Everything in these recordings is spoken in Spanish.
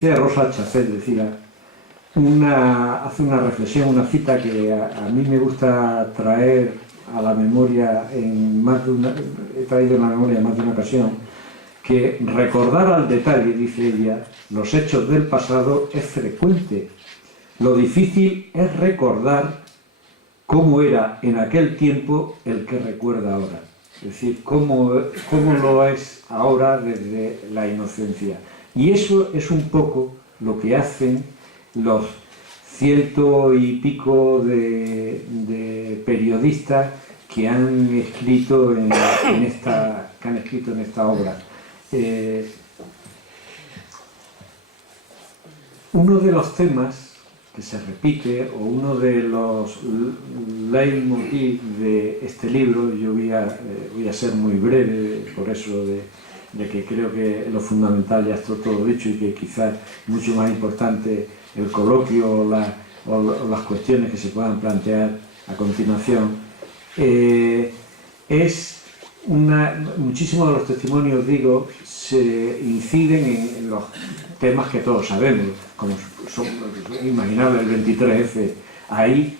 Rosa Chacel decía, hace una reflexión, una cita que a mí me gusta traer a la memoria, he traído en la memoria en más de una ocasión, que recordar al detalle, dice ella, los hechos del pasado es frecuente. Lo difícil es recordar cómo era en aquel tiempo el que recuerda ahora. Es decir, cómo lo es ahora desde la inocencia. Y eso es un poco lo que hacen los ciento y pico de periodistas que han escrito en esta obra. Uno de los temas que se repite, o uno de los leitmotiv de este libro, yo voy a ser muy breve, por eso de que creo que lo fundamental ya está todo dicho y que quizás mucho más importante el coloquio o las cuestiones que se puedan plantear a continuación, muchísimos de los testimonios, digo, se inciden en los temas que todos sabemos, como son imaginables el 23F. Hay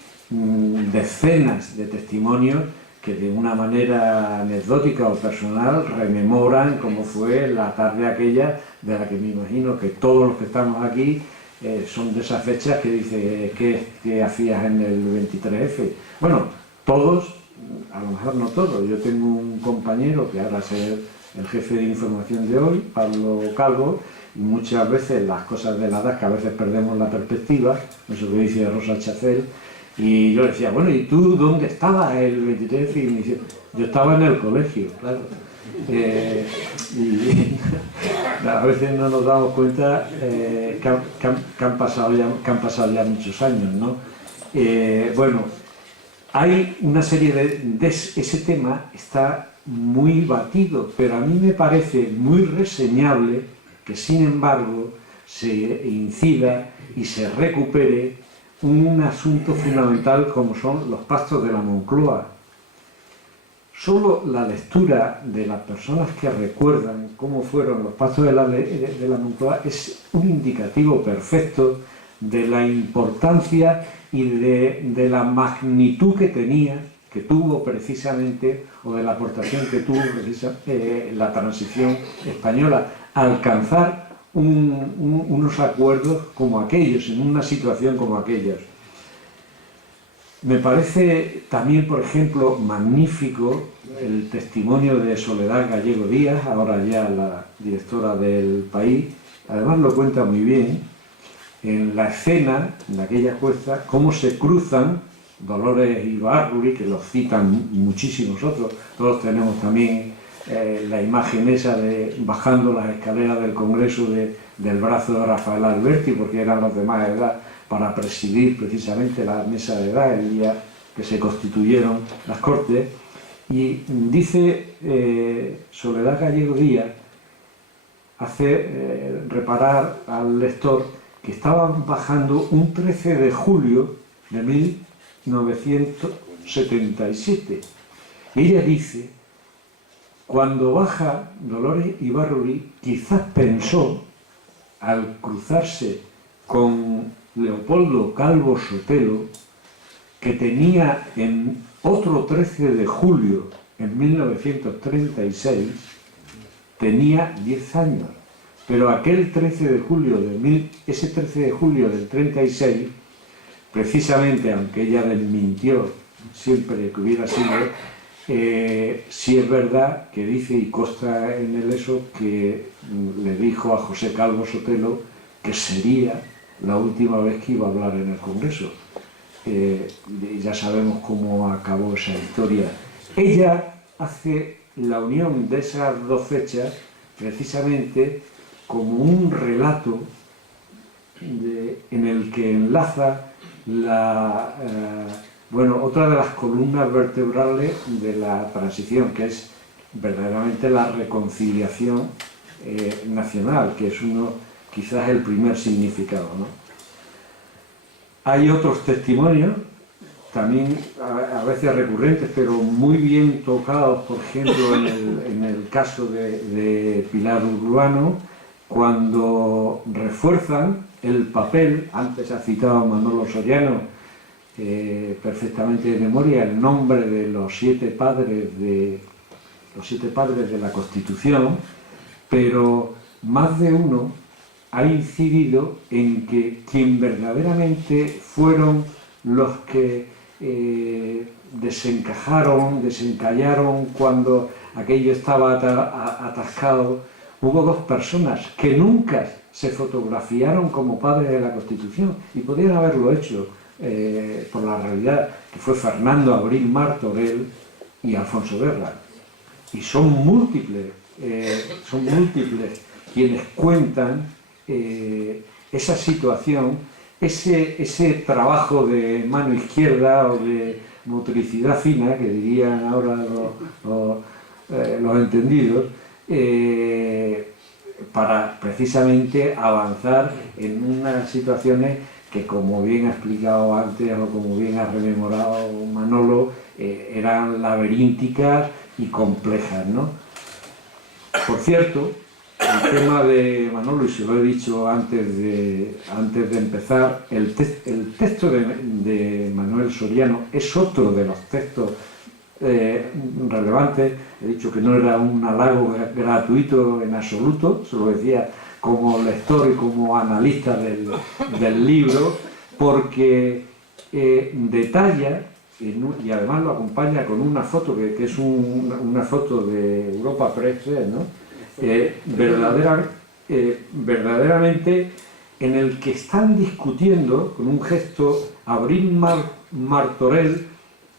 decenas de testimonios que de una manera anecdótica o personal rememoran cómo fue la tarde aquella, de la que me imagino que todos los que estamos aquí son de esas fechas que dice ¿qué hacías en el 23F? Bueno, todos, a lo mejor no todos. Yo tengo un compañero que ahora es el jefe de información de hoy, Pablo Calvo, y muchas veces las cosas de la edad, que a veces perdemos la perspectiva, eso que dice Rosa Chacel. Y yo le decía, bueno, ¿y tú dónde estabas el 23? Y me dice, yo estaba en el colegio, claro. Y a veces no nos damos cuenta que han pasado ya muchos años, ¿no? Bueno, hay una serie de ese tema está muy batido, pero a mí me parece muy reseñable que, sin embargo, se incida y se recupere un asunto fundamental como son los pactos de la Moncloa. Solo la lectura de las personas que recuerdan cómo fueron los pactos de la Moncloa es un indicativo perfecto de la importancia y de la magnitud que tuvo precisamente, o de la aportación que tuvo la transición española, alcanzar unos acuerdos como aquellos, en una situación como aquellos. Me parece también, por ejemplo, magnífico el testimonio de Soledad Gallego Díaz, ahora ya la directora del País. Además lo cuenta muy bien, en la escena, en aquella cuesta, cómo se cruzan Dolores Ibárruri, que los citan muchísimos otros. Todos tenemos también la imagen esa de bajando las escaleras del Congreso del brazo de Rafael Alberti, porque eran los de más edad, para presidir precisamente la mesa de edad el día que se constituyeron las Cortes. Y dice Soledad Gallego Díaz, hace reparar al lector que estaban bajando un 13 de julio de 1977. Ella dice, cuando baja Dolores Ibárruri, quizás pensó, al cruzarse con Leopoldo Calvo Sotelo, que tenía en otro 13 de julio, en 1936, tenía 10 años. Pero aquel 13 de julio, ese 13 de julio del 36, precisamente, aunque ella desmintió siempre que hubiera sido, sí es verdad que dice, y consta en el eso, que le dijo a José Calvo Sotelo que sería la última vez que iba a hablar en el Congreso. Ya sabemos cómo acabó esa historia. Ella hace la unión de esas dos fechas precisamente como un relato en el que enlaza otra de las columnas vertebrales de la transición, que es verdaderamente la reconciliación nacional, que es quizás el primer significado, ¿no? Hay otros testimonios, también a veces recurrentes, pero muy bien tocados, por ejemplo, en el caso de Pilar Urbano, cuando refuerzan el papel, antes ha citado Manolo Soriano, perfectamente de memoria, el nombre de los siete padres de la Constitución, pero más de uno ha incidido en que quien verdaderamente fueron los que desencallaron cuando aquello estaba atascado. Hubo dos personas que nunca se fotografiaron como padres de la Constitución y podían haberlo hecho por la realidad, que fue Fernando Abril Martorell y Alfonso Guerra. Y son múltiples quienes cuentan esa situación, ese trabajo de mano izquierda o de motricidad fina, que dirían ahora los entendidos, para precisamente avanzar en unas situaciones que, como bien ha explicado antes o como bien ha rememorado Manolo, eran laberínticas y complejas, ¿no? Por cierto, el tema de Manolo, y se lo he dicho antes de empezar, el texto de Manuel Soriano es otro de los textos relevantes. He dicho que no era un halago gratuito en absoluto, se lo decía como lector y como analista del libro, porque detalla, y además lo acompaña con una foto que es una foto de Europa Press, ¿no? Verdaderamente en el que están discutiendo con un gesto Abril Martorell,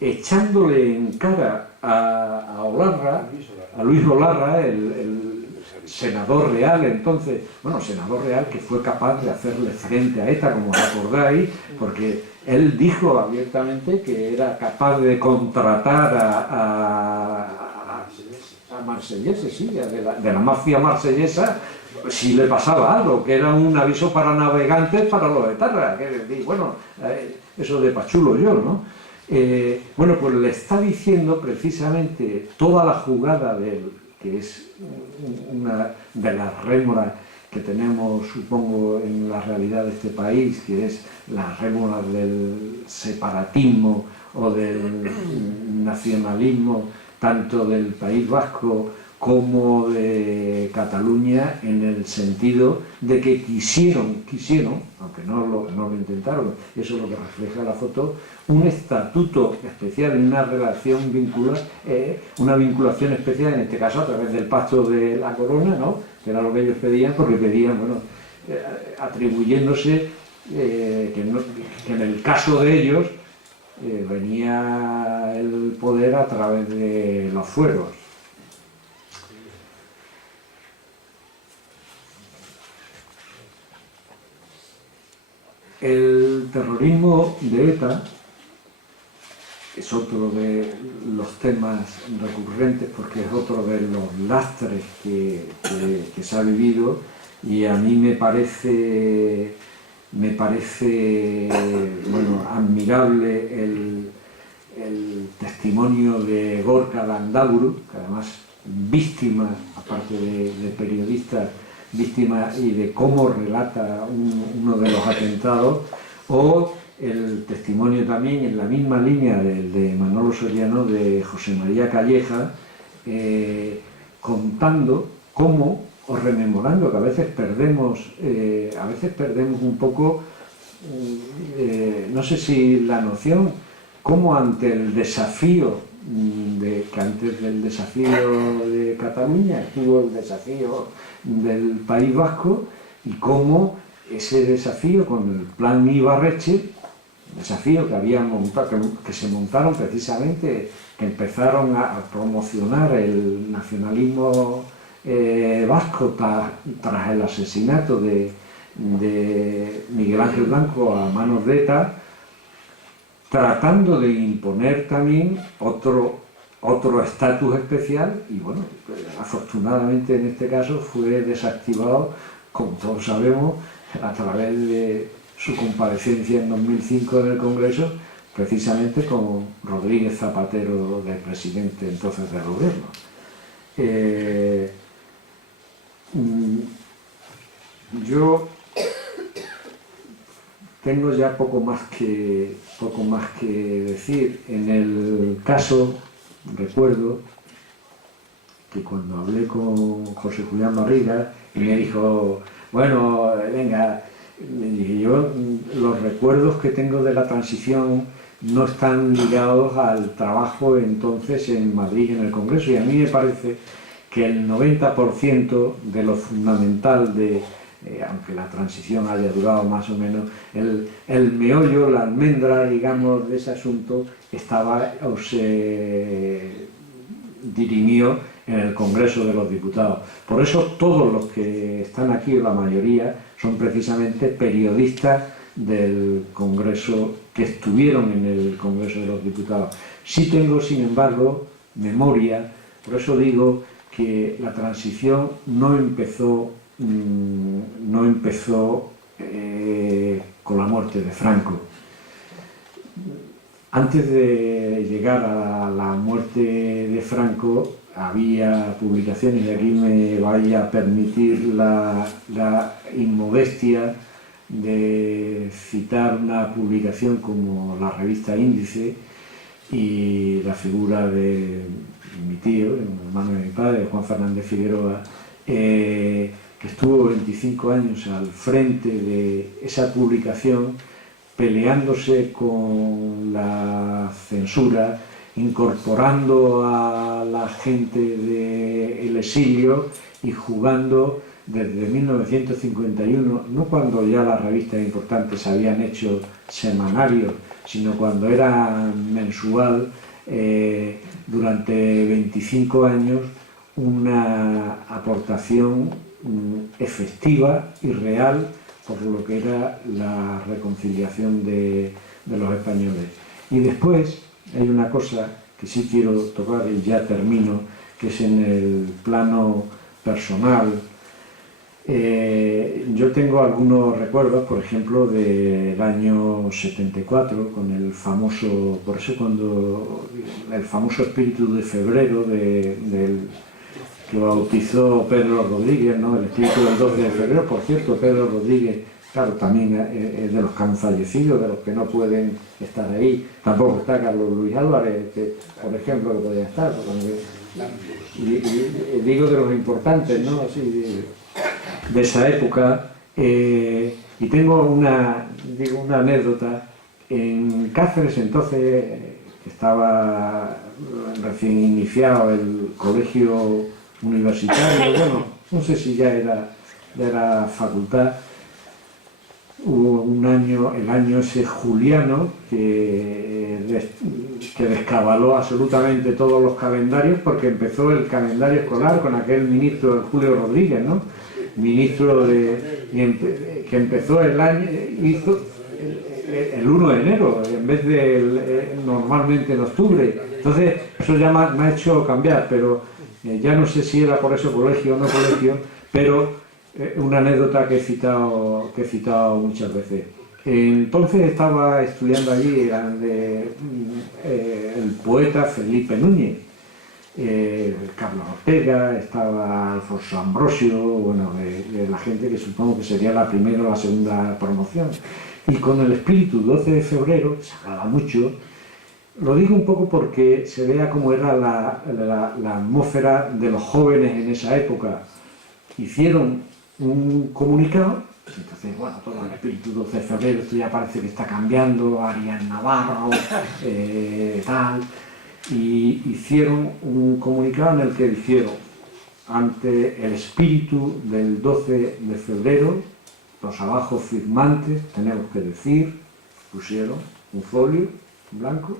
echándole en cara a Olarra, a Luis Olarra, el senador real entonces, senador real que fue capaz de hacerle frente a ETA, como recordáis, porque él dijo abiertamente que era capaz de contratar a marselleses, sí, de la mafia marsellesa, si le pasaba algo, que era un aviso para navegantes para los etarras, eso de Pachulo yo, ¿no? Pues le está diciendo precisamente toda la jugada que es una de las rémoras que tenemos, supongo, en la realidad de este país, que es la rémora del separatismo o del nacionalismo, tanto del País Vasco como de Cataluña, en el sentido de que quisieron, aunque no lo intentaron, eso es lo que refleja la foto, un estatuto especial, una relación una vinculación especial, en este caso a través del pacto de la corona, ¿no? Que era lo que ellos pedían, porque pedían, atribuyéndose que en el caso de ellos venía el poder a través de los fueros. El terrorismo de ETA es otro de los temas recurrentes, porque es otro de los lastres que se ha vivido, y a mí me parece admirable el testimonio de Gorka Landaburu, que además víctima, aparte de periodista, víctima, y de cómo relata uno de los atentados, o el testimonio también en la misma línea del de Manolo Soriano, de José María Calleja, contando cómo, o rememorando, que a veces perdemos un poco, no sé si la noción, cómo ante el desafío, que antes del desafío de Cataluña estuvo el desafío del País Vasco, y cómo ese desafío con el plan Ibarretxe, desafío que habían montado, que se montaron precisamente, que empezaron a promocionar el nacionalismo vasco tras el asesinato de Miguel Ángel Blanco a manos de ETA, tratando de imponer también otro estatus especial, y afortunadamente en este caso fue desactivado, como todos sabemos, a través de su comparecencia en 2005 en el Congreso, precisamente con Rodríguez Zapatero, de presidente entonces del gobierno. yo tengo ya poco más que decir. En el caso, recuerdo que cuando hablé con José Julián Barriga y me dijo, bueno, venga, me dije yo, los recuerdos que tengo de la transición no están ligados al trabajo entonces en Madrid en el Congreso, y a mí me parece que el 90% de lo fundamental de, aunque la transición haya durado más o menos, el meollo, la almendra, digamos, de ese asunto estaba o se dirimió en el Congreso de los Diputados. Por eso todos los que están aquí, la mayoría, son precisamente periodistas del Congreso, que estuvieron en el Congreso de los Diputados. Sí tengo, sin embargo, memoria, por eso digo que la transición no empezó con la muerte de Franco. Antes de llegar a la muerte de Franco había publicaciones, y aquí me vaya a permitir la inmodestia de citar una publicación como la revista Índice, y la figura de mi tío, el hermano de mi padre, Juan Fernández Figueroa, que estuvo 25 años al frente de esa publicación, peleándose con la censura, incorporando a la gente del exilio y jugando desde 1951, no cuando ya las revistas importantes habían hecho semanarios, sino cuando era mensual, durante 25 años, una aportación efectiva y real por lo que era la reconciliación de los españoles. Y después hay una cosa que sí quiero tocar y ya termino, que es en el plano personal. Yo tengo algunos recuerdos, por ejemplo, del año 74, con el famoso, por eso el famoso espíritu de febrero que bautizó Pedro Rodríguez, ¿no? El espíritu del 12 de febrero. Por cierto, Pedro Rodríguez, claro, también es de los que han fallecido, de los que no pueden estar ahí. Tampoco está Carlos Luis Álvarez, que, por ejemplo, que podría estar. Y digo de los importantes, ¿no? Así, de esa época. Y tengo una anécdota. En Cáceres, entonces, estaba recién iniciado el colegio universitario, bueno, no sé si ya era facultad. Hubo un año, el año ese juliano, que descabaló absolutamente todos los calendarios, porque empezó el calendario escolar con aquel ministro Julio Rodríguez, ¿no? Ministro que empezó el año, hizo el 1 de enero, en vez de normalmente en octubre. Entonces, eso ya me ha hecho cambiar, pero ya no sé si era por eso colegio o no colegio, pero una anécdota que he citado muchas veces. Entonces estaba estudiando allí el poeta Felipe Núñez, Carlos Ortega, estaba Alfonso Ambrosio, bueno, de la gente que supongo que sería la primera o la segunda promoción. Y con el espíritu 12 de febrero, se hablaba mucho. Lo digo un poco porque se vea cómo era la atmósfera de los jóvenes en esa época. Hicieron un comunicado, entonces, bueno, todo el espíritu 12 de febrero, esto ya parece que está cambiando, Arias Navarro, tal, y hicieron un comunicado en el que dijeron, ante el espíritu del 12 de febrero, los abajo firmantes, tenemos que decir, pusieron un folio en blanco,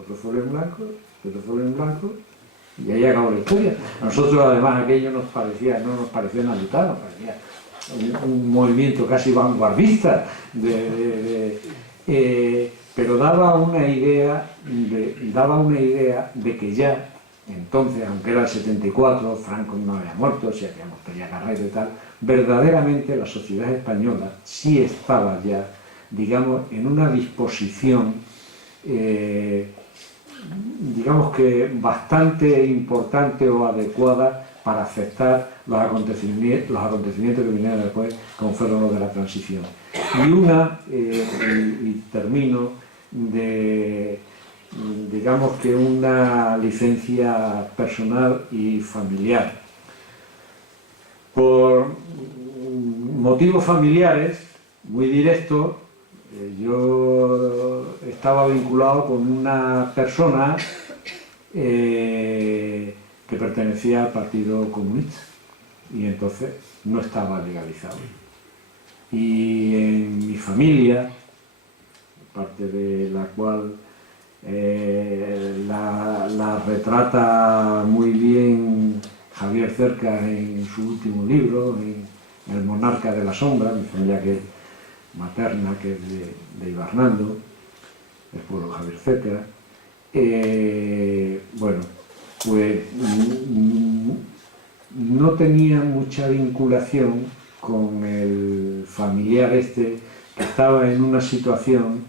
otro folio en blanco, otro folio en blanco, y ahí acabó la historia. A nosotros, además, aquello no nos parecía inhabitable, nos parecía un movimiento casi vanguardista, pero daba una idea de que ya entonces, aunque era el 74, Franco no había muerto, se habíamos peleado Carrero y tal, verdaderamente la sociedad española sí estaba ya, digamos, en una disposición, digamos que bastante importante o adecuada para aceptar los acontecimientos que vinieron después, como fueron los de la transición. Y termino, digamos que una licencia personal y familiar. Por motivos familiares, muy directos, yo estaba vinculado con una persona que pertenecía al Partido Comunista y entonces no estaba legalizado. Y en mi familia, parte de la cual la retrata muy bien Javier Cercas en su último libro, en El monarca de la sombra, mi familia que es materna, que es de Ibernando, el pueblo Javier Cercas. Bueno, pues no tenía mucha vinculación con el familiar este, que estaba en una situación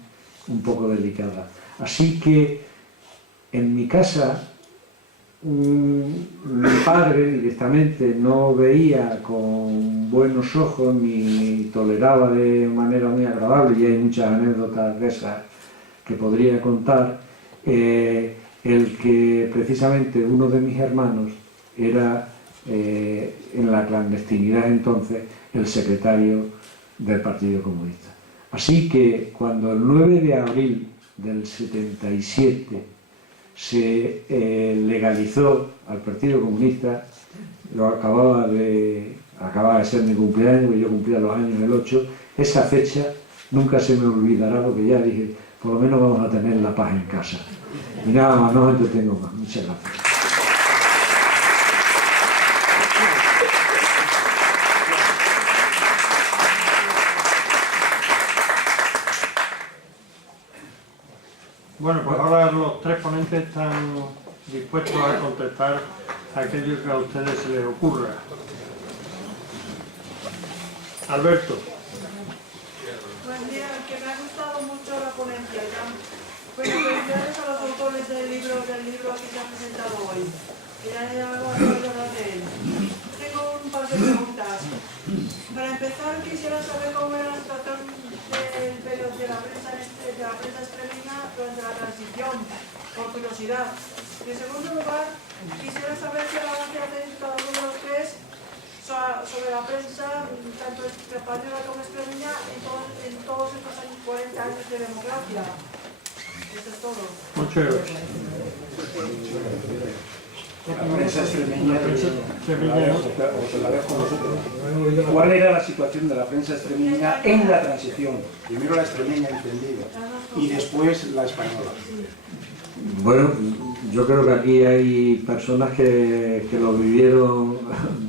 un poco delicada. Así que en mi casa mi padre directamente no veía con buenos ojos ni toleraba de manera muy agradable, y hay muchas anécdotas de esas que podría contar, el que precisamente uno de mis hermanos era en la clandestinidad entonces el secretario del Partido Comunista. Así que cuando el 9 de abril del 77 se legalizó al Partido Comunista, acababa de ser mi cumpleaños, que yo cumplía los años del 8, esa fecha nunca se me olvidará, porque ya dije, por lo menos vamos a tener la paz en casa. Y nada más, no os entretengo más. Muchas gracias. Bueno, pues ahora los tres ponentes están dispuestos a contestar aquello que a ustedes se les ocurra. Alberto. Pues mira, que me ha gustado mucho la ponencia. Felicidades a los autores del libro que se ha presentado hoy. Que ya he hablado de él. Tengo un par de preguntas. Para empezar, quisiera saber cómo era la situación de la prensa extremeña durante la transición, por curiosidad. Y en segundo lugar, quisiera saber qué balance hacéis cada uno de los tres sobre la prensa, tanto española como extremeña, en todos estos años, 40 años de democracia. Eso es todo. Muchas gracias. La prensa extremeña. ¿Cuál era la situación de la prensa extremeña en la transición? Primero la extremeña entendida y después la española. Bueno, yo creo que aquí hay personas que lo vivieron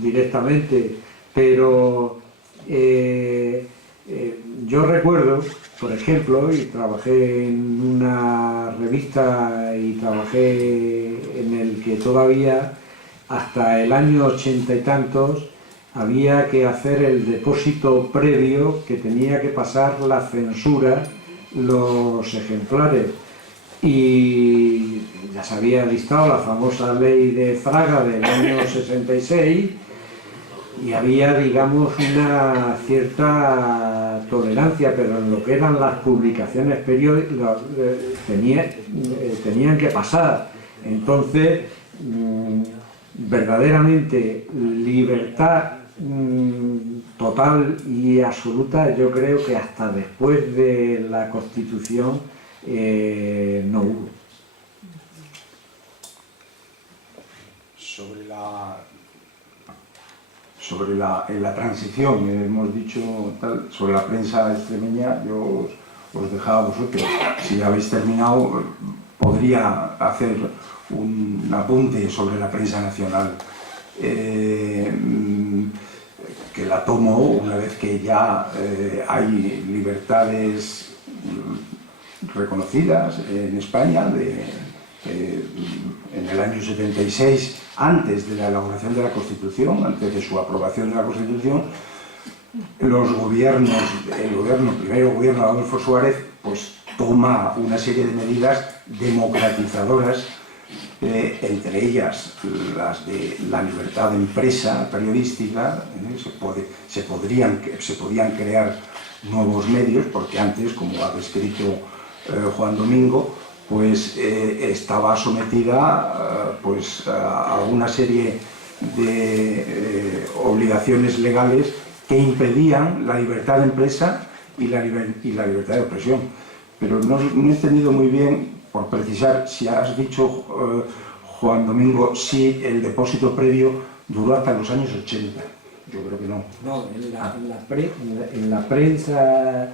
directamente, pero yo recuerdo, por ejemplo, y trabajé en una revista y trabajé en el que todavía hasta el año 80 y tantos había que hacer el depósito previo que tenía que pasar la censura los ejemplares. Y ya se había dictado la famosa ley de Fraga del año 66 y había, digamos, una cierta tolerancia, pero en lo que eran las publicaciones periódicas tenían que pasar. Entonces, verdaderamente libertad total y absoluta, yo creo que hasta después de la Constitución no hubo. En la transición, hemos dicho tal, sobre la prensa extremeña, yo os dejaba a vosotros. Si habéis terminado, podría hacer un apunte sobre la prensa nacional, que la tomo una vez que ya hay libertades reconocidas en España, en el año 76, antes de la elaboración de la Constitución, antes de su aprobación de la Constitución, los gobiernos, el primer gobierno de Adolfo Suárez, pues toma una serie de medidas democratizadoras entre ellas las de la libertad de empresa periodística, se podían crear nuevos medios, porque antes, como ha descrito Juan Domingo, pues estaba sometida pues, a una serie de obligaciones legales que impedían la libertad de empresa y la libertad de expresión. Pero no he entendido muy bien, por precisar, si has dicho, Juan Domingo, si el depósito previo duró hasta los años 80. Yo creo que no. No, en la prensa...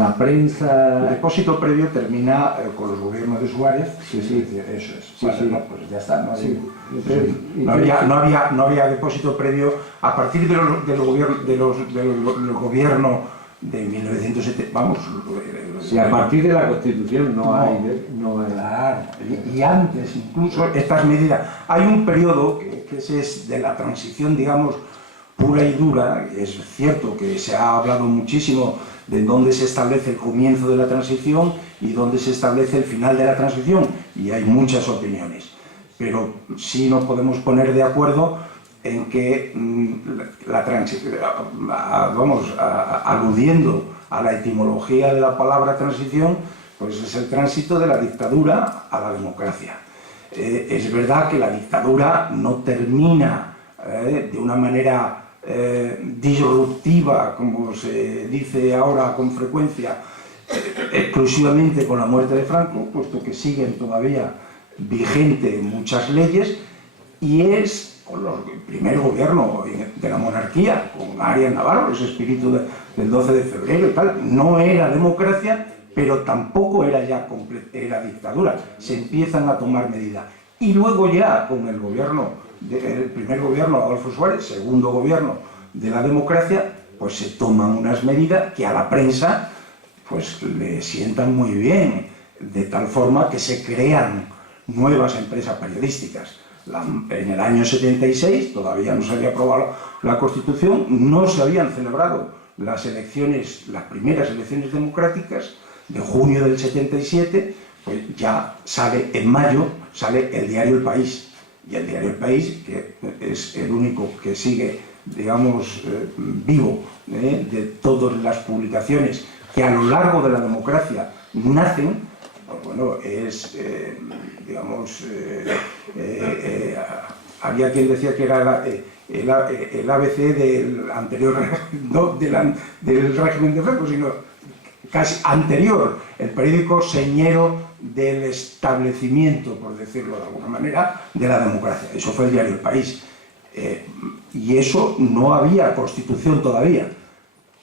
la prensa... El depósito previo termina con los gobiernos de Suárez. Sí, sí. Eso es. Sí, vale, sí. no, pues ya está. No, No había depósito previo a partir del gobierno de 1970. Vamos. Sí, a partir de la Constitución no hay. Claro. Y antes, incluso, estas medidas. Hay un periodo que es de la transición, digamos, pura y dura. Es cierto que se ha hablado muchísimo de dónde se establece el comienzo de la transición y dónde se establece el final de la transición, y hay muchas opiniones, pero sí nos podemos poner de acuerdo en que la transición, aludiendo a la etimología de la palabra transición, pues es el tránsito de la dictadura a la democracia. Es verdad que la dictadura no termina de una manera disruptiva, como se dice ahora con frecuencia, exclusivamente con la muerte de Franco, puesto que siguen todavía vigentes muchas leyes, y es con el primer gobierno de la monarquía, con Arias Navarro, ese espíritu del 12 de febrero y tal. No era democracia, pero tampoco era ya era dictadura. Se empiezan a tomar medidas. Y luego ya con el gobierno, el primer gobierno de Adolfo Suárez, segundo gobierno de la democracia, pues se toman unas medidas que a la prensa pues le sientan muy bien, de tal forma que se crean nuevas empresas periodísticas. En el año 76 todavía no se había aprobado la Constitución, no se habían celebrado las elecciones, las primeras elecciones democráticas de junio del 77, pues ya sale en mayo, sale el diario El País. Y el diario El País, que es el único que sigue, digamos, vivo de todas las publicaciones que a lo largo de la democracia nacen, pues bueno, es, digamos, había quien decía que era el ABC del anterior, no del régimen de Franco, sino casi anterior, el periódico señero del establecimiento, por decirlo de alguna manera, de la democracia. Eso fue el diario El País. Y eso no había Constitución todavía.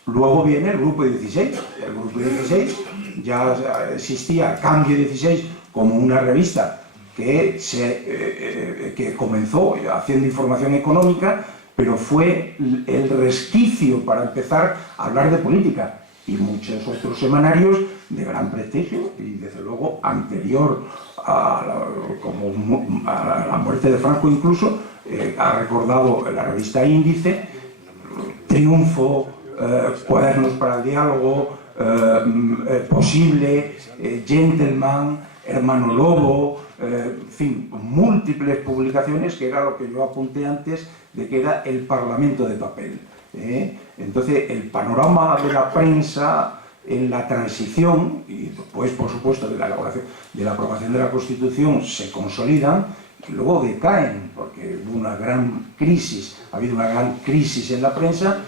Luego viene el Grupo 16. El Grupo 16 ya existía, Cambio 16, como una revista que comenzó haciendo información económica, pero fue el resquicio para empezar a hablar de política. Y muchos otros semanarios de gran prestigio, y desde luego anterior a la muerte de Franco incluso, ha recordado la revista Índice, Triunfo, Cuadernos para el Diálogo, Posible, Gentleman, Hermano Lobo, en fin, múltiples publicaciones, que era lo que yo apunté antes, de que era el Parlamento de papel. Entonces, el panorama de la prensa en la transición, y después, por supuesto, de la aprobación de la Constitución, se consolidan y luego decaen, porque hubo una gran crisis, ha habido una gran crisis en la prensa.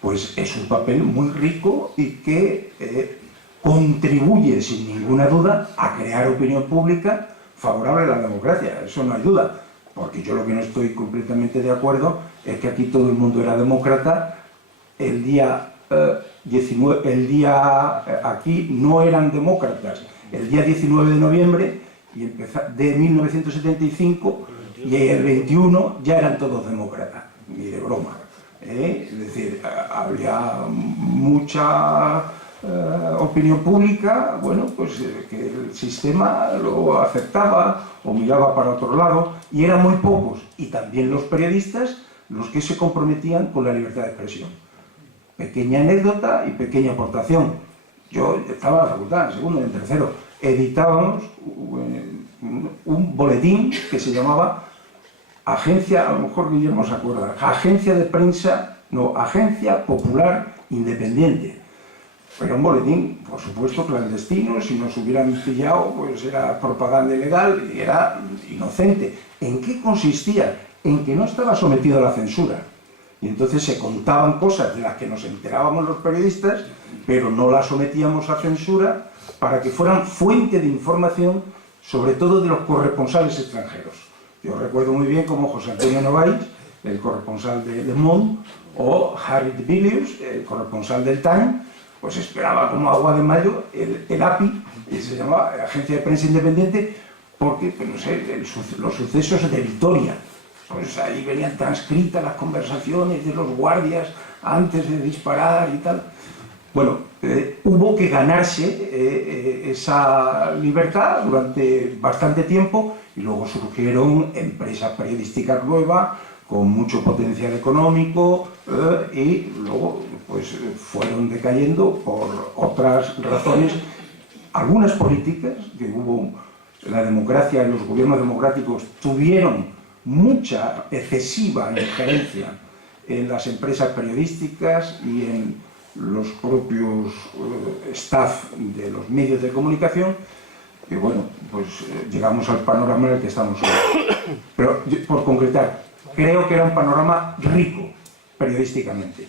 Pues es un papel muy rico y que contribuye, sin ninguna duda, a crear opinión pública favorable a la democracia. Eso no hay duda, porque yo lo que no estoy completamente de acuerdo es que aquí todo el mundo era demócrata. El día 19, aquí no eran demócratas. El día 19 de noviembre de 1975 y el 21 ya eran todos demócratas, ni de broma. Es decir, había mucha opinión pública, bueno, pues que el sistema lo aceptaba o miraba para otro lado, y eran muy pocos, y también los periodistas, los que se comprometían con la libertad de expresión. Pequeña anécdota y pequeña aportación. Yo estaba en la facultad, en segundo y en tercero. editábamos un boletín que se llamaba Agencia, a lo mejor Guillermo se acuerda, Agencia de Prensa, no, Agencia Popular Independiente. Era un boletín, por supuesto, clandestino, si nos hubieran pillado, pues era propaganda ilegal y era inocente. ¿En qué consistía? En que no estaba sometido a la censura. Y entonces se contaban cosas de las que nos enterábamos los periodistas, pero no las sometíamos a censura para que fueran fuente de información, sobre todo de los corresponsales extranjeros. Yo recuerdo muy bien como José Antonio Novais, el corresponsal de Le Monde, o Harry Bilius, el corresponsal del Time, pues esperaba como agua de mayo el API, que se llamaba Agencia de Prensa Independiente, porque, pues no sé, los sucesos de Vitoria, pues ahí venían transcritas las conversaciones de los guardias antes de disparar y tal. Bueno, hubo que ganarse esa libertad durante bastante tiempo y luego surgieron empresas periodísticas nuevas con mucho potencial económico y luego pues fueron decayendo por otras razones, algunas políticas que hubo. La democracia y los gobiernos democráticos tuvieron mucha excesiva injerencia en las empresas periodísticas y en los propios staff de los medios de comunicación, y bueno, pues llegamos al panorama en el que estamos hoy. Pero por concretar, creo que era un panorama rico periodísticamente.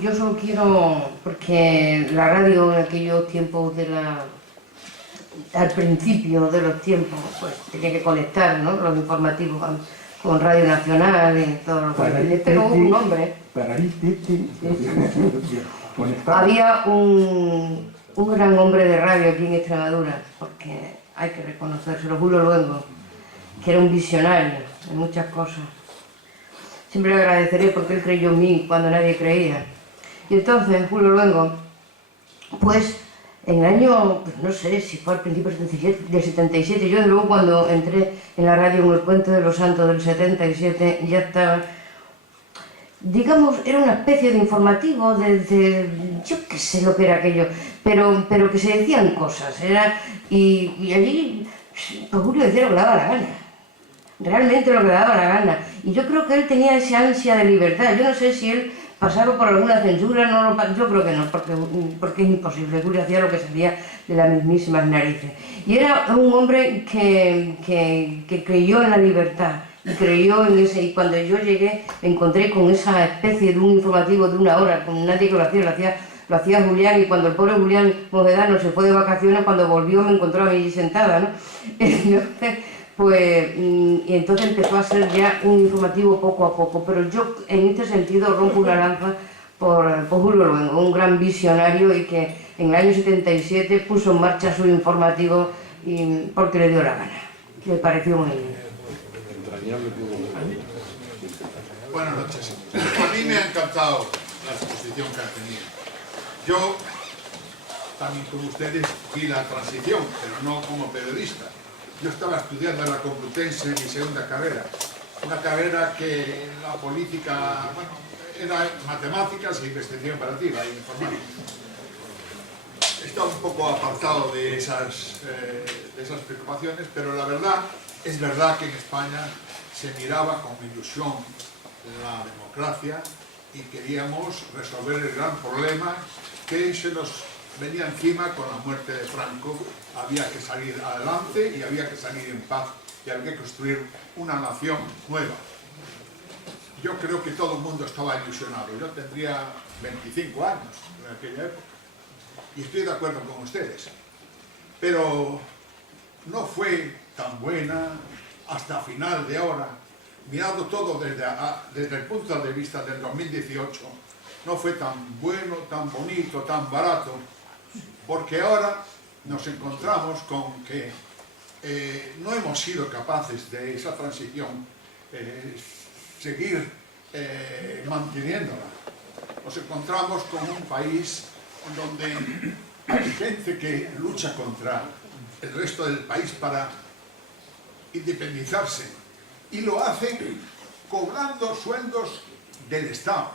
Yo solo quiero, porque la radio en aquellos tiempos al principio de los tiempos, pues tenía que conectar, ¿no?, los informativos con Radio Nacional y todo lo que... Pero hubo un nombre. Había un gran hombre de radio aquí en Extremadura, porque hay que reconocérselo, Julio Luengo, que era un visionario en muchas cosas. Siempre le agradeceré porque él creyó en mí cuando nadie creía. Y entonces Julio Luengo, pues en el año, pues no sé si fue al principio del 77, yo de luego cuando entré en la radio en el Puente de los Santos del 77 ya estaba, digamos, era una especie de informativo yo qué sé lo que era aquello, pero que se decían cosas, y allí pues Julio decía lo que le daba la gana, realmente lo que le daba la gana, y yo creo que él tenía esa ansia de libertad. Yo no sé si él pasaba por alguna censura, yo creo que no, porque es imposible. Julio hacía lo que salía de las mismísimas narices. Y era un hombre que creyó en la libertad, y creyó en ese, y cuando yo llegué me encontré con esa especie de un informativo de una hora, con nadie que lo hacía Julián, y cuando el pobre Julián Mojedano se fue de vacaciones, cuando volvió me encontró allí sentada, ¿no? Entonces, pues, y entonces empezó a ser ya un informativo poco a poco, pero yo en este sentido rompo una lanza por Julio Luengo, un gran visionario, y que en el año 77 puso en marcha su informativo porque le dio la gana. Me pareció muy bien. Buenas noches. A mí me ha encantado la exposición que han tenido. Yo, también como ustedes, vi la transición, pero no como periodista. Yo estaba estudiando en la Complutense mi segunda carrera. Una carrera que la política, bueno, era matemáticas e investigación operativa e informática. Estaba un poco apartado de esas preocupaciones, pero la verdad, es verdad que en España se miraba con ilusión la democracia y queríamos resolver el gran problema que se nos venía encima con la muerte de Franco. Había que salir adelante y había que salir en paz y había que construir una nación nueva. Yo creo que todo el mundo estaba ilusionado. Yo tendría 25 años en aquella época y estoy de acuerdo con ustedes. Pero no fue tan buena hasta final de hora. Mirando todo desde el punto de vista del 2018, no fue tan bueno, tan bonito, tan barato, porque ahora nos encontramos con que no hemos sido capaces de esa transición seguir manteniéndola. Nos encontramos con un país donde hay gente que lucha contra el resto del país para independizarse y lo hacen cobrando sueldos del Estado.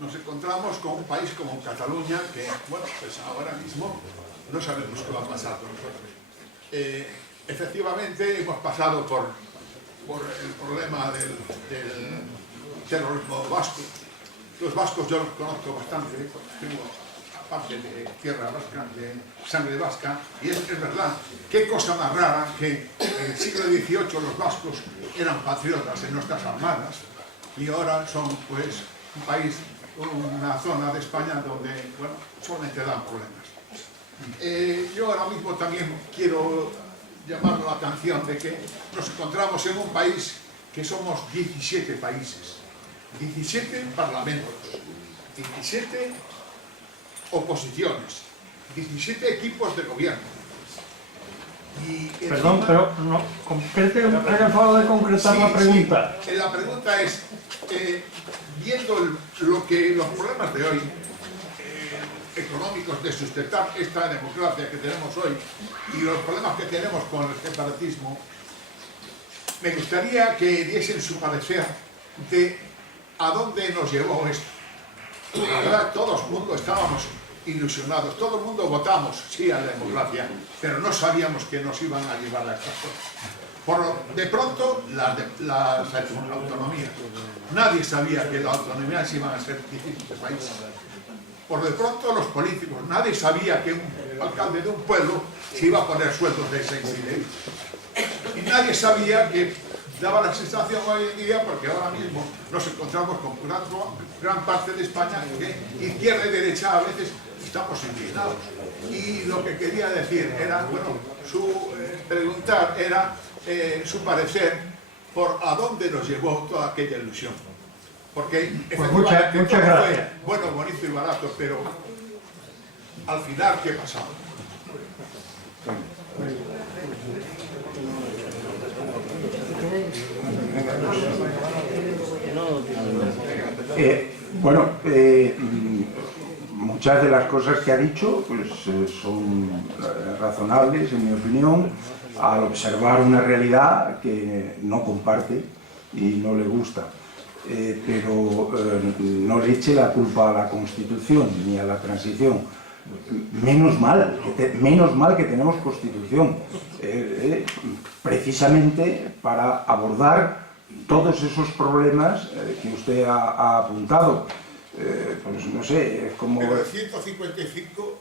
nos encontramos con un país como Cataluña que, bueno, pues ahora mismo no sabemos qué va a pasar con nosotros. Efectivamente hemos pasado por el problema del terrorismo vasco. Los vascos yo los conozco bastante, porque tengo parte de tierra vasca, de sangre vasca, y es verdad, qué cosa más rara que en el siglo XVIII los vascos eran patriotas en nuestras armadas y ahora son pues un país, una zona de España donde, bueno, solamente dan problemas. Yo ahora mismo también quiero llamar la atención de que nos encontramos en un país que somos 17 países, 17 parlamentos, 17 oposiciones, 17 equipos de gobierno. Y Perdón, pero no, haga el favor de concretar la pregunta. Sí, la pregunta es, viendo los problemas de hoy, económicos de sustentar esta democracia que tenemos hoy y los problemas que tenemos con el separatismo, me gustaría que diesen su parecer de a dónde nos llevó esto. La verdad, todo el mundo estábamos ilusionados, todo el mundo votamos sí a la democracia, pero no sabíamos que nos iban a llevar a estas cosas. De pronto, las autonomías. Nadie sabía que las autonomías iban a ser 17 países. Por de pronto, los políticos. Nadie sabía que un alcalde de un pueblo se iba a poner sueldos de 6.000 euros. Y nadie sabía que daba la sensación hoy en día, porque ahora mismo nos encontramos con gran parte de España que izquierda y derecha a veces estamos indignados. Y lo que quería decir era, bueno, preguntar era su parecer por a dónde nos llevó toda aquella ilusión. Porque pues muchas gracias. Fue bueno, bonito y barato, pero al final, ¿qué pasó? Bueno, muchas de las cosas que ha dicho pues, son razonables, en mi opinión, al observar una realidad que no comparte y no le gusta. Pero no le eche la culpa a la Constitución ni a la transición. Menos mal que tenemos Constitución, precisamente para abordar todos esos problemas que usted ha apuntado. Pues no sé, es como... Pero el 155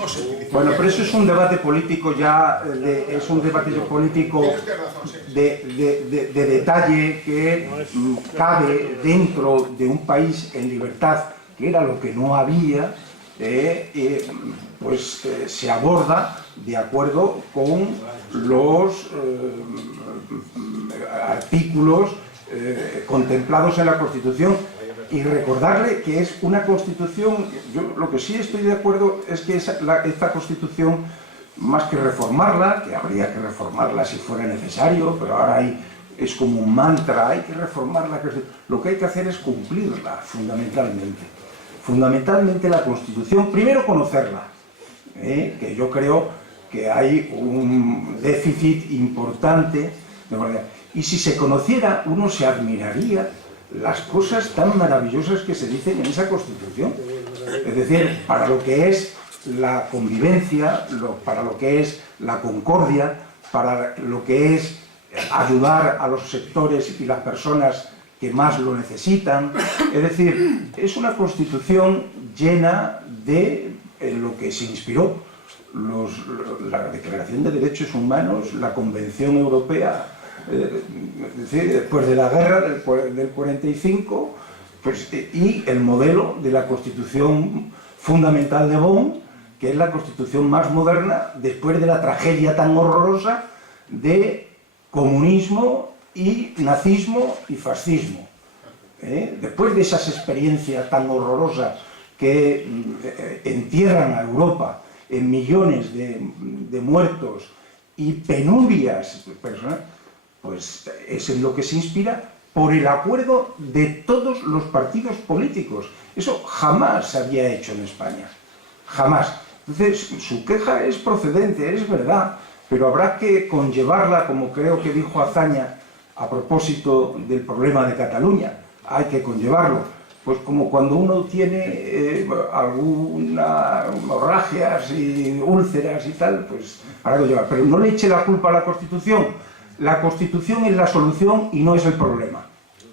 no se utiliza. Bueno, pero eso es un debate político ya, es un debate político de detalle que cabe dentro de un país en libertad, que era lo que no había, pues se aborda de acuerdo con los artículos contemplados en la Constitución. Y recordarle que es una Constitución, yo lo que sí estoy de acuerdo es que esta Constitución, más que reformarla, que habría que reformarla si fuera necesario, pero ahora es como un mantra, hay que reformarla, lo que hay que hacer es cumplirla, fundamentalmente. Fundamentalmente la Constitución, primero conocerla, que yo creo que hay un déficit importante, y si se conociera, uno se admiraría las cosas tan maravillosas que se dicen en esa Constitución. Es decir, para lo que es la convivencia, para lo que es la concordia, para lo que es ayudar a los sectores y las personas que más lo necesitan. Es decir, es una Constitución llena de lo que se inspiró la Declaración de Derechos Humanos, la Convención Europea, es decir, después de la guerra del 45, pues, y el modelo de la Constitución Fundamental de Bonn, que es la Constitución más moderna después de la tragedia tan horrorosa de comunismo y nazismo y fascismo. Después de esas experiencias tan horrorosas que entierran a Europa en millones de muertos y penurias personales, pues es en lo que se inspira por el acuerdo de todos los partidos políticos. Eso jamás se había hecho en España, jamás. Entonces, su queja es procedente, es verdad, pero habrá que conllevarla, como creo que dijo Azaña a propósito del problema de Cataluña. Hay que conllevarlo, pues como cuando uno tiene alguna hemorragias y úlceras y tal, pues algo lleva. Pero no le eche la culpa a la Constitución. La Constitución es la solución y no es el problema.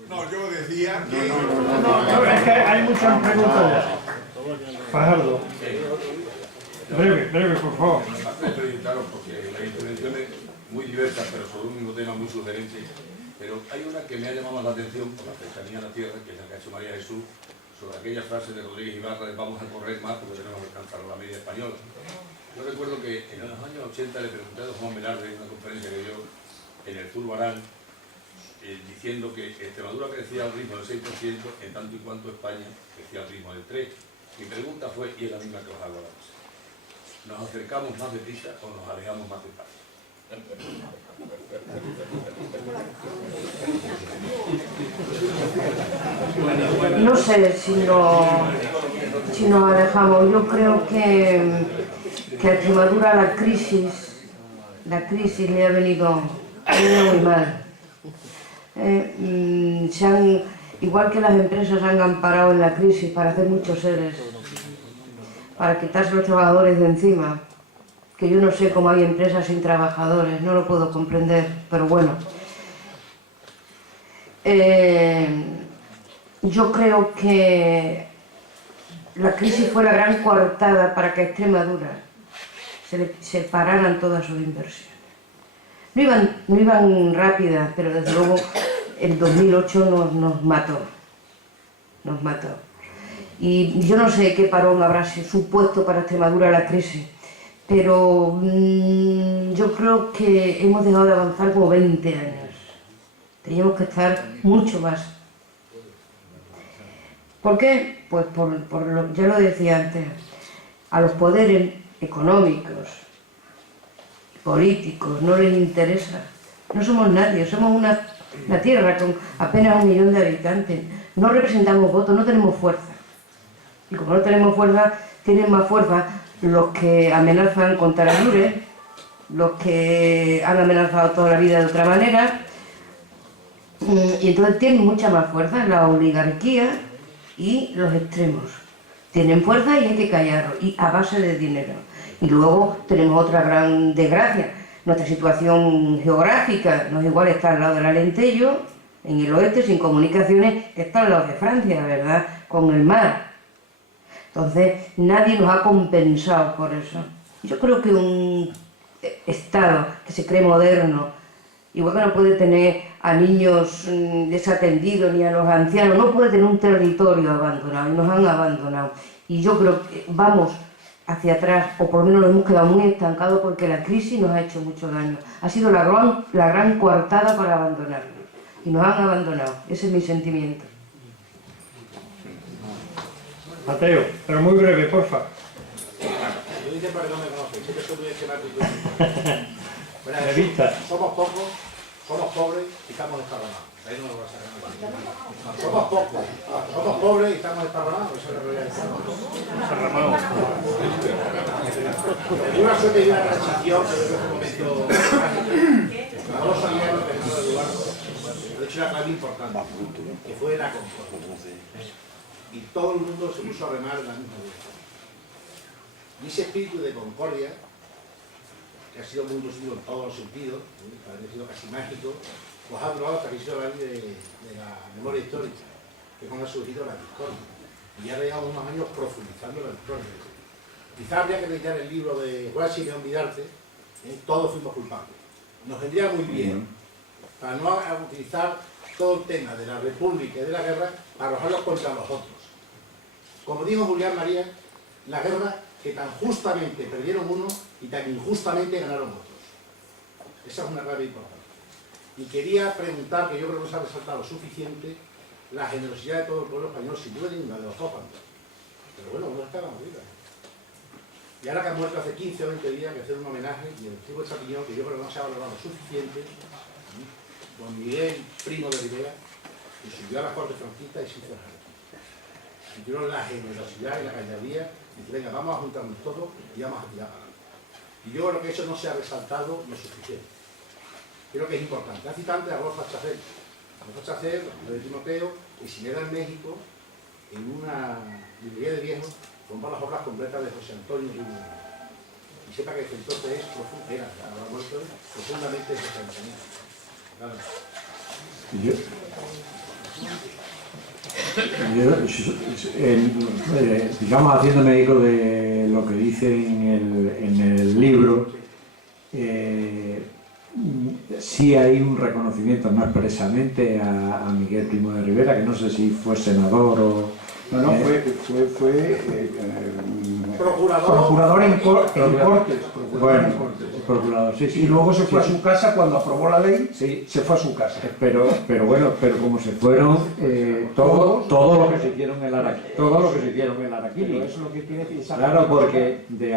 No, yo decía que... No, es que hay muchas preguntas ya. Fajardo. Breve, por favor. Claro, porque las intervenciones muy diversas, pero sobre un mismo tema muy sugerente. Pero hay una que me ha llamado la atención por la cercanía a la tierra, que es la que ha hecho María Jesús, sobre aquella frase de Rodríguez Ibarra de vamos a correr más porque tenemos que alcanzar la media española. Yo recuerdo que en los años 80 le pregunté a don Juan Velarde en una conferencia que dio en el Zurbarán, diciendo que Extremadura crecía al ritmo del 6%, en tanto y cuanto España crecía al ritmo del 3%. Mi pregunta fue, y es la misma que os hago ahora, ¿nos acercamos más deprisa o nos alejamos más despacio? No sé si nos alejamos. Yo creo que a Extremadura la crisis le ha venido muy mal. Igual que las empresas han amparado en la crisis para hacer muchos seres, para quitarse los trabajadores de encima, que yo no sé cómo hay empresas sin trabajadores, no lo puedo comprender, pero bueno. Yo creo que la crisis fue la gran coartada para que a Extremadura se pararan todas sus inversiones. No iban rápidas, pero desde luego el 2008 nos mató. Y yo no sé qué parón habrá supuesto para Extremadura la crisis, pero yo creo que hemos dejado de avanzar como 20 años. Teníamos que estar mucho más. ¿Por qué? Pues ya lo decía antes, a los poderes económicos, políticos, no les interesa. No somos nadie, somos una tierra con apenas 1 millón de habitantes. No representamos votos, no tenemos fuerza. Y como no tenemos fuerza, tienen más fuerza los que amenazan con taladures, los que han amenazado toda la vida de otra manera, y entonces tienen mucha más fuerza la oligarquía y los extremos. Tienen fuerza y hay que callarlos, y a base de dinero. Y luego tenemos otra gran desgracia. Nuestra situación geográfica no es igual estar al lado del Alentejo, en el oeste, sin comunicaciones, que está al lado de Francia, ¿verdad?, con el mar. Entonces, nadie nos ha compensado por eso. Yo creo que un Estado que se cree moderno, igual que no puede tener a niños desatendidos ni a los ancianos, no puede tener un territorio abandonado, y nos han abandonado. Y yo creo que vamos hacia atrás, o por lo menos nos hemos quedado muy estancados porque la crisis nos ha hecho mucho daño. Ha sido la gran coartada para abandonarnos. Y nos han abandonado. Ese es mi sentimiento. Mateo, pero muy breve, porfa. Yo dice para que no me conocen, siempre soy muy esquemático. De vista. Somos pocos, somos pobres y estamos desparramados. Ahí no me lo vas a sacar. Somos pocos, somos pobres y estamos desparramados. Eso es la realidad. Tenía una suerte y una transición, pero en un momento no sabía lo que no de Eduardo. De hecho, era clave importante, que fue la concordia. Y todo el mundo se puso a remar en la misma dirección. Y ese espíritu de concordia, que ha sido muy inclusivo en todos los sentidos, que ha sido casi mágico, pues ha durado hasta que hizo la ley de la memoria histórica, que es cuando ha surgido la discordia. Y ya llevamos unos años profundizando la discordia. Quizás habría que editar el libro de Guachi y León Vidarte, todos fuimos culpables. Nos vendría muy bien, para no utilizar todo el tema de la república y de la guerra para arrojarlos contra los otros. Como dijo Julián María, la guerra que tan justamente perdieron unos y tan injustamente ganaron otros. Esa es una clave importante. Y quería preguntar, que yo creo que no se ha resaltado lo suficiente, la generosidad de todo el pueblo español, sin duda ninguna, de los dos bandos. Pero bueno, no está la movida. Y ahora que han muerto hace 15 o 20 días, que hacer un homenaje, y el trigo de Champiñón, que yo creo que no se ha valorado lo suficiente, don Miguel Primo de Rivera, que subió a la corte franquista y se hizo el y quiero la generosidad y la gallardía y dice, venga, vamos a juntarnos todos y vamos a tirar para adelante. Y yo creo que eso no se ha resaltado lo suficiente. Creo que es importante. Hace tanto a Rolf Chacer. Rolf Chacer, de Timoteo, exiliado en México, en una librería de viejos, compra las obras completas de José Antonio Ribera. Y sepa que entonces es profundamente desentendido. Claro. Digamos, haciéndome eco de lo que dice en el libro, sí hay un reconocimiento, no expresamente, a Miguel Primo de Rivera, que no sé si fue senador o... No, fue procurador en Cortes. Bueno, procurador, sí, sí. Y luego se fue a su casa cuando aprobó la ley, sí, se fue a su casa. pero bueno, pero como se fueron todo lo que se hicieron en el Araquiri, todo lo que se hicieron en el Araquiri. Eso es lo que tiene que pensar. Claro, porque de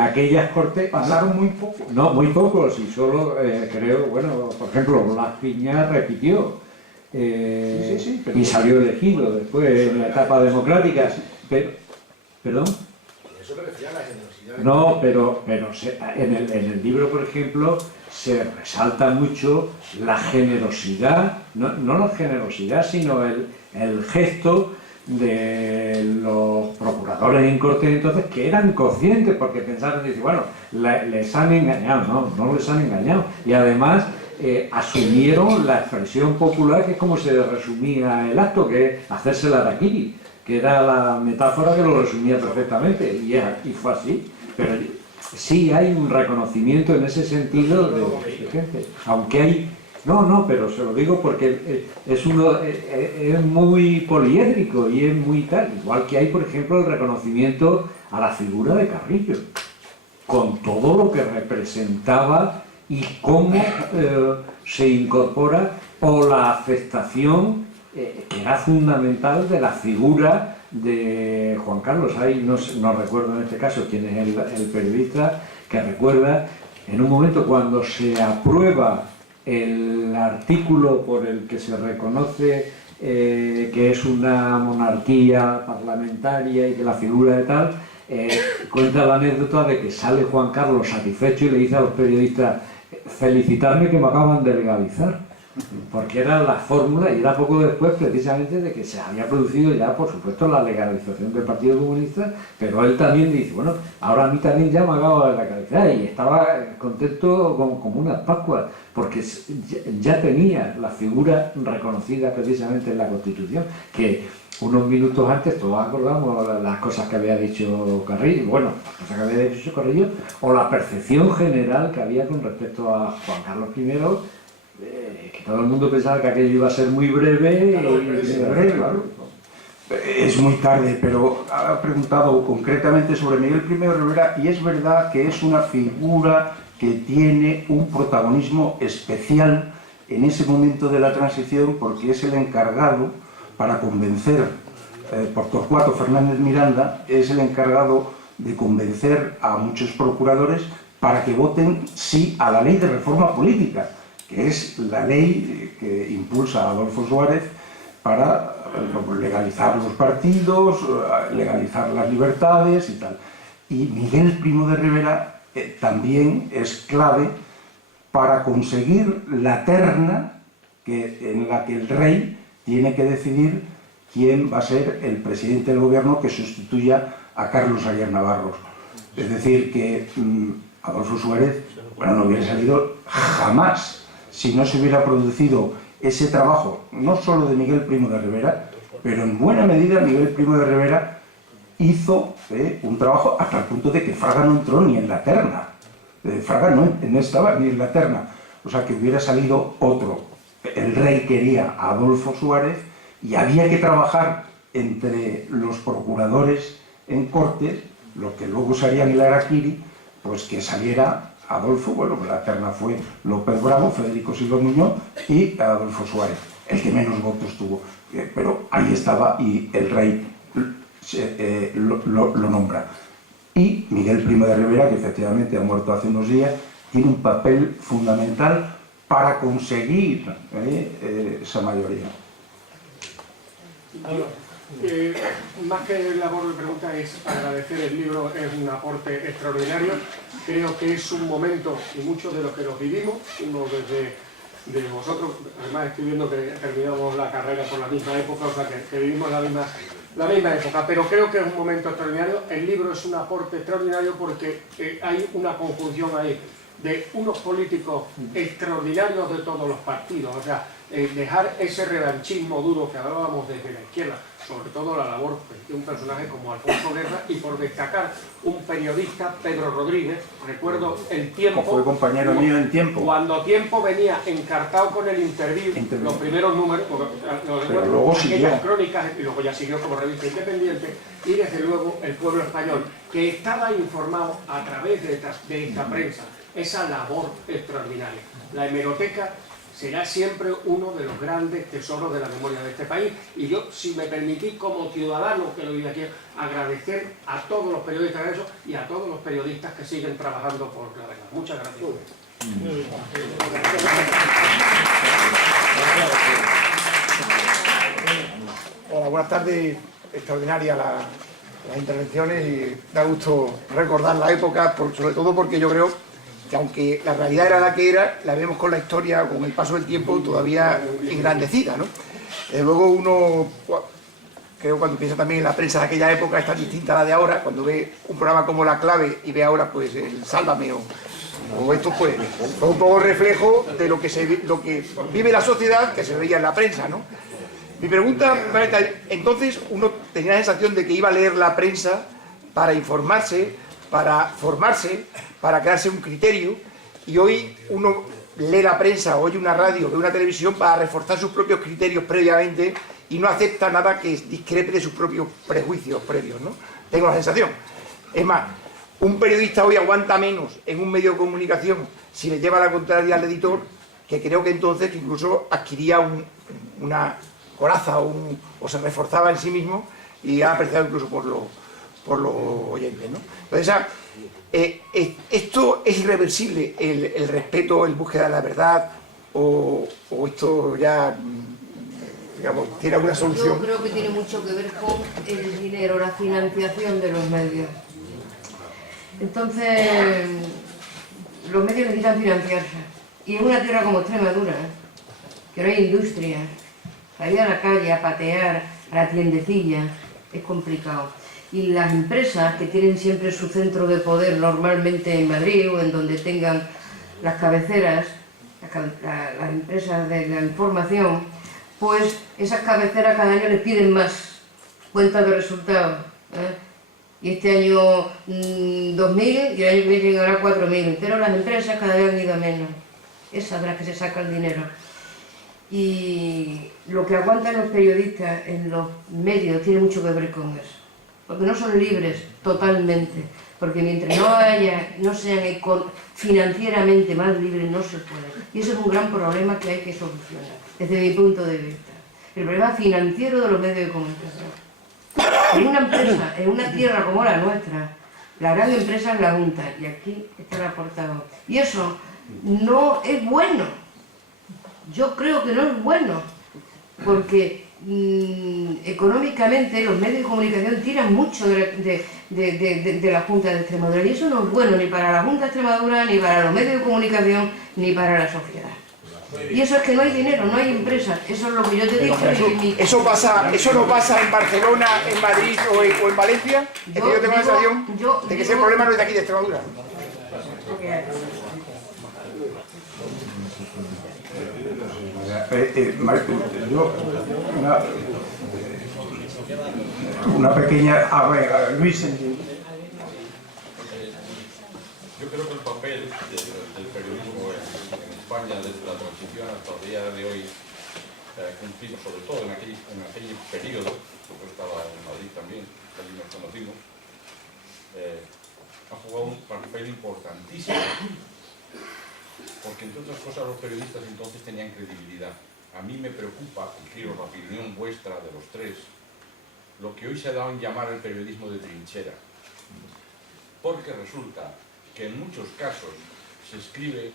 aquellas cortes pasaron muy poco. No, muy pocos, y solo creo, bueno, por ejemplo, Blas Piñar repitió. Sí, pero... Y salió elegido después en la etapa democrática. ¿Perdón? Eso me refiero a la generosidad. No, pero en el libro, por ejemplo, se resalta mucho la generosidad, no la generosidad, sino el gesto de los procuradores en Cortes entonces, que eran conscientes, porque pensaron, dice, bueno, les han engañado, no les han engañado. Y además asumieron la expresión popular, que es como se resumía el acto, que es hacerse el harakiri, que era la metáfora que lo resumía perfectamente, y fue así. Pero sí hay un reconocimiento en ese sentido de gente, aunque hay... No, pero se lo digo porque es muy poliédrico y es muy tal, igual que hay, por ejemplo, el reconocimiento a la figura de Carrillo, con todo lo que representaba y cómo se incorpora, o la aceptación que era fundamental de la figura de Juan Carlos. Ahí no recuerdo en este caso quién es el periodista que recuerda en un momento cuando se aprueba el artículo por el que se reconoce que es una monarquía parlamentaria y que la figura de tal, cuenta la anécdota de que sale Juan Carlos satisfecho y le dice a los periodistas: felicitarme que me acaban de legalizar, porque era la fórmula, y era poco después precisamente de que se había producido ya, por supuesto, la legalización del Partido Comunista, pero él también dice, bueno, ahora a mí también ya me acabo de legalizar, y estaba contento como unas Pascuas, porque ya tenía la figura reconocida precisamente en la Constitución, que unos minutos antes todos acordamos las cosas que había dicho Carrillo, bueno, las cosas que había dicho Carrillo, o la percepción general que había con respecto a Juan Carlos I, que todo el mundo pensaba que aquello iba a ser muy breve. Claro. Es muy tarde, pero ha preguntado concretamente sobre Miguel Primo de Rivera, y es verdad que es una figura que tiene un protagonismo especial en ese momento de la transición, porque es el encargado para convencer, por Torcuato Fernández Miranda, es el encargado de convencer a muchos procuradores para que voten sí a la ley de reforma política, que es la ley que impulsa a Adolfo Suárez para legalizar los partidos, legalizar las libertades y tal. Y Miguel Primo de Rivera también es clave para conseguir la terna en la que el rey tiene que decidir quién va a ser el presidente del gobierno que sustituya a Carlos Arias Navarro. Es decir, que Adolfo Suárez, bueno, no hubiera salido jamás si no se hubiera producido ese trabajo, no solo de Miguel Primo de Rivera, pero en buena medida Miguel Primo de Rivera hizo un trabajo hasta el punto de que Fraga no entró ni en la terna. Fraga no estaba ni en la terna, o sea que hubiera salido otro. El rey quería a Adolfo Suárez y había que trabajar entre los procuradores en Cortes, los que luego usarían el harakiri, pues que saliera Adolfo, bueno, la terna fue López Bravo, Federico Silva Muñoz y Adolfo Suárez, el que menos votos tuvo, pero ahí estaba y el rey lo nombra. Y Miguel Primo de Rivera, que efectivamente ha muerto hace unos días, tiene un papel fundamental para conseguir esa mayoría. Más que labor de pregunta es agradecer el libro, es un aporte extraordinario. Creo que es un momento, y muchos de los que los vivimos, uno desde de vosotros. Además estoy viendo que terminamos la carrera por la misma época, o sea que vivimos la misma época, pero creo que es un momento extraordinario. El libro es un aporte extraordinario porque hay una conjunción ahí de unos políticos extraordinarios de todos los partidos, o sea, dejar ese revanchismo duro que hablábamos desde la izquierda, sobre todo la labor de un personaje como Alfonso Guerra, y por destacar un periodista, Pedro Rodríguez. Recuerdo El Tiempo, fue compañero mío en Tiempo, cuando Tiempo venía encartado con el Interview, los primeros números, pero luego siguió aquellas crónicas, y luego ya siguió como revista independiente, y desde luego El Pueblo Español, que estaba informado a través de esta prensa. Esa labor extraordinaria. La hemeroteca será siempre uno de los grandes tesoros de la memoria de este país, y yo, si me permitís, como ciudadano que lo vive aquí, agradecer a todos los periodistas de eso y a todos los periodistas que siguen trabajando por la verdad. Muchas gracias. Hola, buenas tardes. Extraordinaria las intervenciones, y da gusto recordar la época, sobre todo porque yo creo que aunque la realidad era la que era, la vemos con la historia, con el paso del tiempo, todavía engrandecida, ¿no? Luego uno, creo, cuando piensa también en la prensa de aquella época, es tan distinta a la de ahora, cuando ve un programa como La Clave y ve ahora pues el Sálvame o esto, pues fue un poco reflejo de lo que vive la sociedad, que se veía en la prensa, ¿no? Mi pregunta, entonces uno tenía la sensación de que iba a leer la prensa para informarse, para formarse, para crearse un criterio, y hoy uno lee la prensa, oye una radio, ve una televisión para reforzar sus propios criterios previamente y no acepta nada que discrepe de sus propios prejuicios previos, ¿no? Tengo la sensación. Es más, un periodista hoy aguanta menos en un medio de comunicación si le lleva la contraria al editor, que creo que entonces que incluso adquiría una coraza o se reforzaba en sí mismo y era apreciado incluso por los oyentes, ¿no? Entonces, ¿esto es irreversible, el respeto, el búsqueda de la verdad, o esto ya, digamos, tiene alguna solución? Yo creo que tiene mucho que ver con el dinero, la financiación de los medios. Entonces, los medios necesitan financiarse. Y en una tierra como Extremadura, que no hay industria, salir a la calle a patear a la tiendecilla es complicado. Y las empresas que tienen siempre su centro de poder, normalmente en Madrid o en donde tengan las cabeceras, las empresas de la información, pues esas cabeceras cada año les piden más cuentas de resultados, ¿eh? Y este año 2.000 y el año que viene llegará a 4.000, pero las empresas cada vez han ido a menos. Esas de las que se saca el dinero. Y lo que aguantan los periodistas en los medios tiene mucho que ver con eso. Porque no son libres totalmente. Porque mientras no sean financieramente más libres, no se puede. Y eso es un gran problema que hay que solucionar, desde mi punto de vista. El problema financiero de los medios de comunicación. En una empresa, en una tierra como la nuestra, la gran empresa es la Junta, y aquí está el portavoz. Y eso no es bueno. Yo creo que no es bueno, porque económicamente los medios de comunicación tiran mucho de la Junta de Extremadura, y eso no es bueno ni para la Junta de Extremadura, ni para los medios de comunicación, ni para la sociedad. Y eso es que no hay dinero, no hay empresas, eso es lo que yo te digo. ¿Eso no pasa en Barcelona, en Madrid o en Valencia? Es que yo tengo la sensación de que ese problema no es de aquí de Extremadura. una pequeña... Luis. Yo creo que el papel del periodismo en España desde la transición hasta el día de hoy, cumplido sobre todo en aquel periodo, yo estaba en Madrid también, allí nos conocimos, ha jugado un papel importantísimo, porque entre otras cosas los periodistas entonces tenían credibilidad. A mí me preocupa, y quiero la opinión vuestra de los tres, lo que hoy se ha dado en llamar el periodismo de trinchera, porque resulta que en muchos casos se escribe,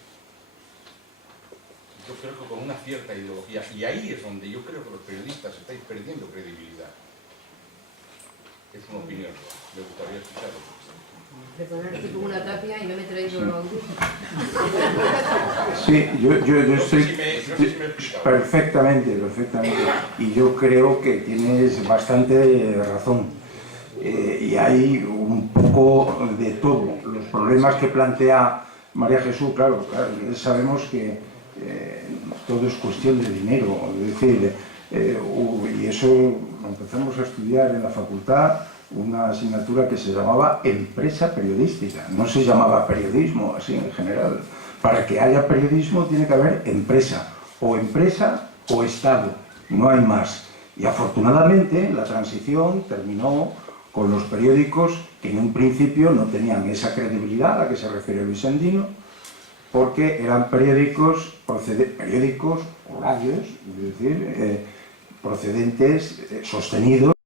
yo creo que con una cierta ideología, y ahí es donde yo creo que los periodistas estáis perdiendo credibilidad. Es una opinión, me gustaría escucharlo. Perdonad, estoy como una tapia y no me he traído los audífonos. Sí, yo estoy No sé si me he explicado. perfectamente. Y yo creo que tienes bastante razón. Y hay un poco de todo. Los problemas que plantea María Jesús, claro, sabemos que todo es cuestión de dinero. Es decir, y eso lo empezamos a estudiar en la facultad, una asignatura que se llamaba empresa periodística, no se llamaba periodismo así en general. Para que haya periodismo tiene que haber empresa o Estado, no hay más. Y afortunadamente la transición terminó con los periódicos que en un principio no tenían esa credibilidad a la que se refiere Luis Sandino, porque eran periódicos o radios, es decir, procedentes, sostenidos